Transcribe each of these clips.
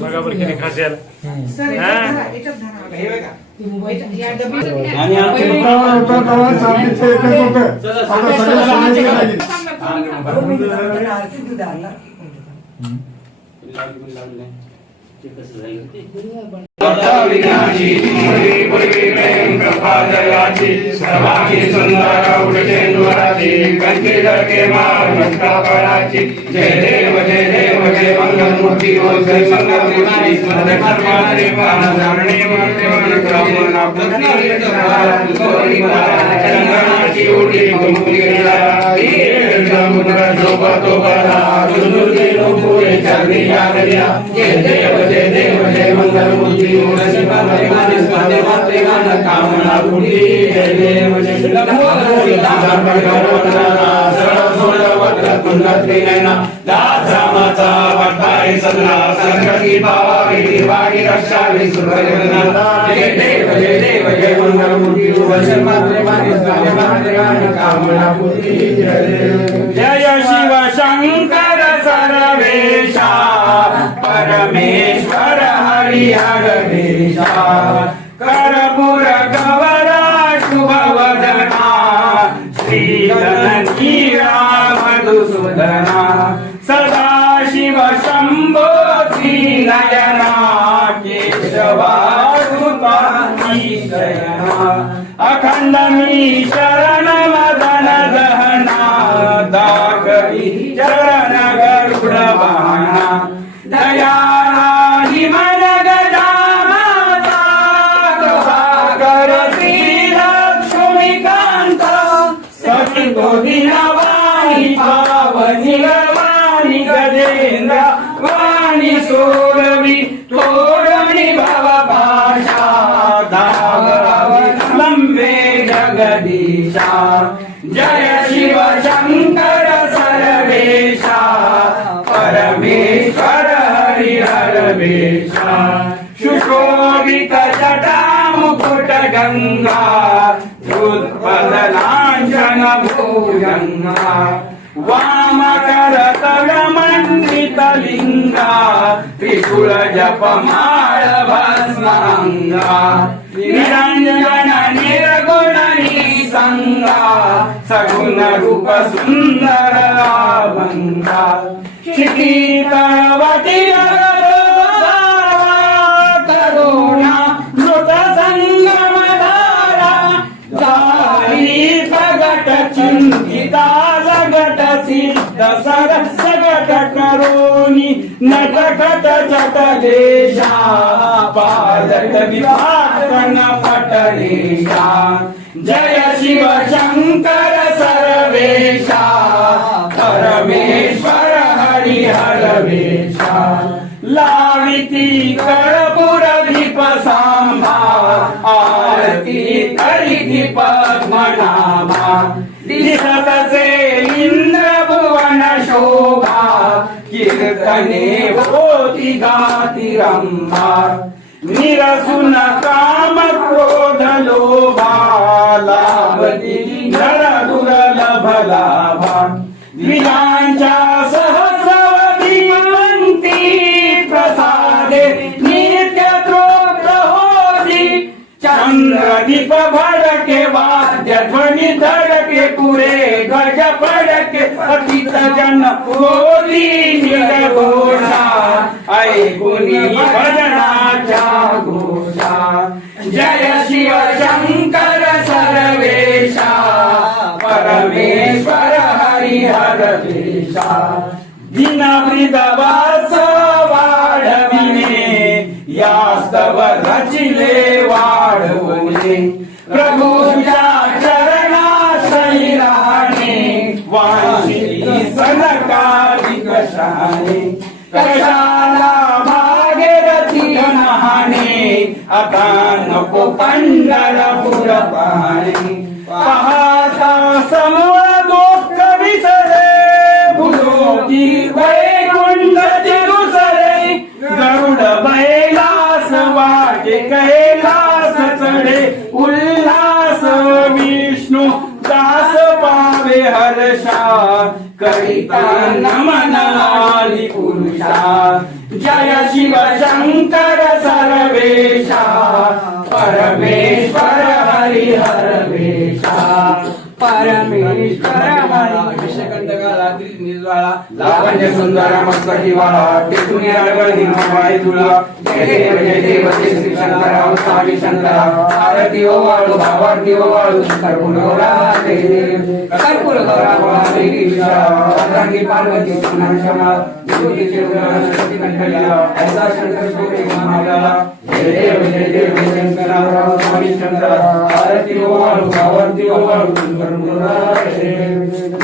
बघा बरं किती खास यायला हा. आणि आमचे पहिले- सर्वांची सुंदर उडचेंदुराची कंची जळके मार फळाची जय देव जय देव जय मंगल ओ जय मंगल सर्वांचे प्राण धारणे मारते मन कामना बुद्धी उडी गुंफली गेला समुद्र शोभतो बरा दुर्दुर्गे लोपुरे चरणी यादया जय देव जय देव रामाचा वाटाय सदना पावावी जय देव जय देव जय मंगल मूर्ती वचन कामना बुद्धी जय शिव शंकर सर्वेशा परमेश्वर हरिहर वाणी सोरवी तोरणी भव भाषा लंबे जगदीशा। जय शिव शंकर सर्वेशा परमेश्वर हरि हरवेशा सुशोभित जटा मुकुट गंगा उत्पल लांछन भुजंगा वामकर तगमंडित लिंगा त्रिशूळ जपमाळ भस्मांगा निरंजन निर्गुण निसंगा सगुण रूप सुंदर लावंगा शिखीतळवटी नटखट जट देशा पादत विभागन पटलेशा जय शिव शंकर सर्वेशा परमेश्वर हरि हरवेशा लाविती कर्पूर दीप सांभा आरती करीती पद्मनाभा होती निरसुन काम क्रोध लोभा लाभती नर दुर्लभ लाभा विजांच्या सहस्रवती मंती प्रसादे नित्य तृप्त होती चंद्रदीप भडके वाद्य ध्वनी धडके पुरे गज पतित जन होती घोषा. ऐकुनी भजनाच्या घोषा. जय शिव शंकर कशाने कशाला भागीरथी नहाणे आता नको पंढरपूर पाहणे पाहता समोर दुःख विसरे बुलोती वैकुंठ तिरुसरे. गरुड बैलास वाटे कैलास चढे उल्हास विष्णू दास पावे हर्षा करिता नमनाली पुरुषा जय शिव शंकर सर्वेशा परमेश्वर हरिहरवेशा। परमेश्वर हरि रात्री निर्वाळा लावण्य सुंदर मस्तकी वाळा टिकून अडगळी माय तुला. जय देव जय देव श्री शंकरा स्वामी शंकरा आरती ओ वाळू भावारती ओ वाळू कर्पूर गौरा कर्पूर गौरा वाळी पार्वती पुन्हा क्षमा. विभूती चिरंतन सरस्वती ऐसा शंकर सोरे महागाला. जय देव जय देव जय स्वामी शंकरा आरती ओ वाळू भावारती ओ वाळू कर्पूर गौरा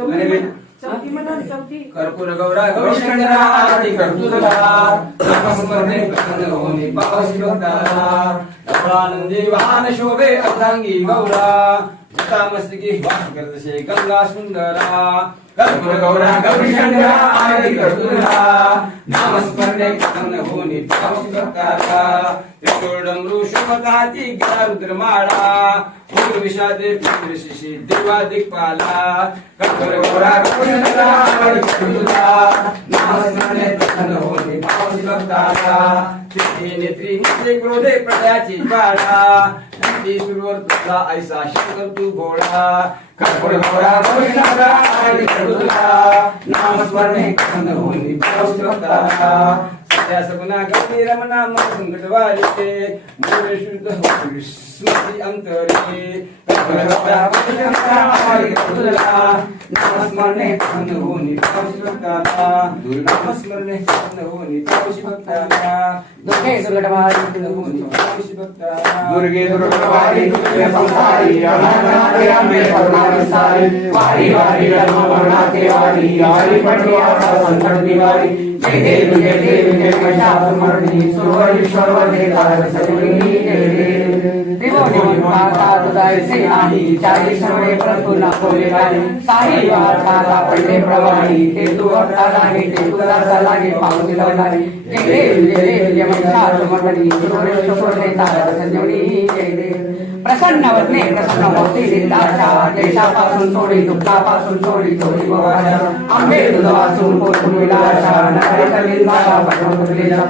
सुंदर कर्पूर गौरा गौरीशंकरा आरती कर्पूरला नमस्मरणे प्रसन्न वाहन शोभे अर्धांगी गौरा मस्तकी वास गंगा सुंदरा कर्पूर गौरा गौरीशंकरा आरती कर्पूरला नामस्मरणे प्रसन्न होमी पावसी भक्ताला त्रिकोडमृ गिरा रुद्रमाळा विषादे पुत्र देवा दिक्पाला कर्पूर गोरा गौरीशंकरा आरती नामस्मरणे प्रसन्न होमी पावसी भक्ताला तिथे नेत्री क्रोधे प्रलयाची पाडा नित्य सुरवर तुझा ऐसा शंकर तू भोळा कर्पूर गोरा नामस्मरणे प्रसन्न होमी पावसी भक्ताला सत्या सगुणा गती रमणा मन संकट वाले शुद्ध स्मृती अंतरे नामस्मरणे प्रसन्न होनी पावशी भक्ताला नामस्मरणे प्रसन्न होनी पावशी भक्ताला दुर्गे दुर्गटवारी होनी पावशी भक्ताला दुर्गे दुर्गवारी दुर्गे संसारी अनाथनाथे अंबे करुणाविस्तारी वारी वारी रत्नवर्णाते वारी वारी पटवारा संकट निवारी जय देव जय देव जय महिषासुरमर्दिनी सुरवरीश्वरवदे कारसकुलिनी जय देव. त्रिभुवनी माता तुझायचे नाही. चारी प्रतुला खोले गाणी साई पडले प्रवाही ते तू भक्ता नाही ते लागे पावसी लागे जय देव प्रसन्न वदने प्रसन्न देशापासून सोडी दुःखापासून सोडी सोडी आंबे वाचून पोचून विलाशा नरे कलील माला पटवून तुलेला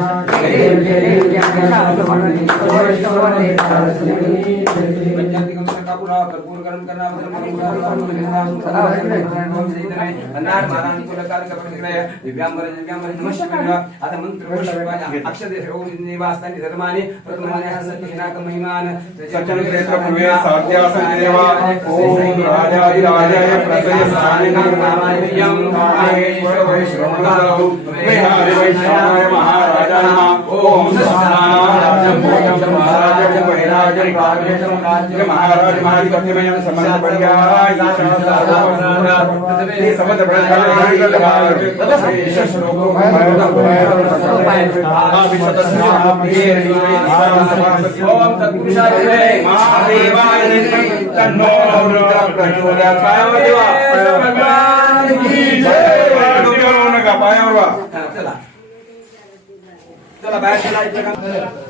कापुरा कर्पूर गरम करना अंधार महाराणी को लकार का प्रतिक्रिया दिव्यांबर दिव्यांबर नमस्कार आता मंत्र पुष्पाय अक्षर निवासतानी धर्माने प्रथमाने हसत हिनाक महिमान? सचन क्षेत्र पूर्वे साध्यासन देवा. ओम राजाधिराजाय प्रसय स्थाने नामायं माहेश्वर वैश्वमंगलौ विहारे वैष्णवाय महाराजा ओम सस्नाराजं भोजं महाराजं वैराजं कार्यं हमारी पत्नी में संबंध बढ़ गया ये समझ बढ़ गया श्लोकों में ओम तत्पुरुषाय महादेवाय तन्नो प्रचोदयात् पाया हुआ देवा भगवान की जय पाया हुआ चला चला बैठ चला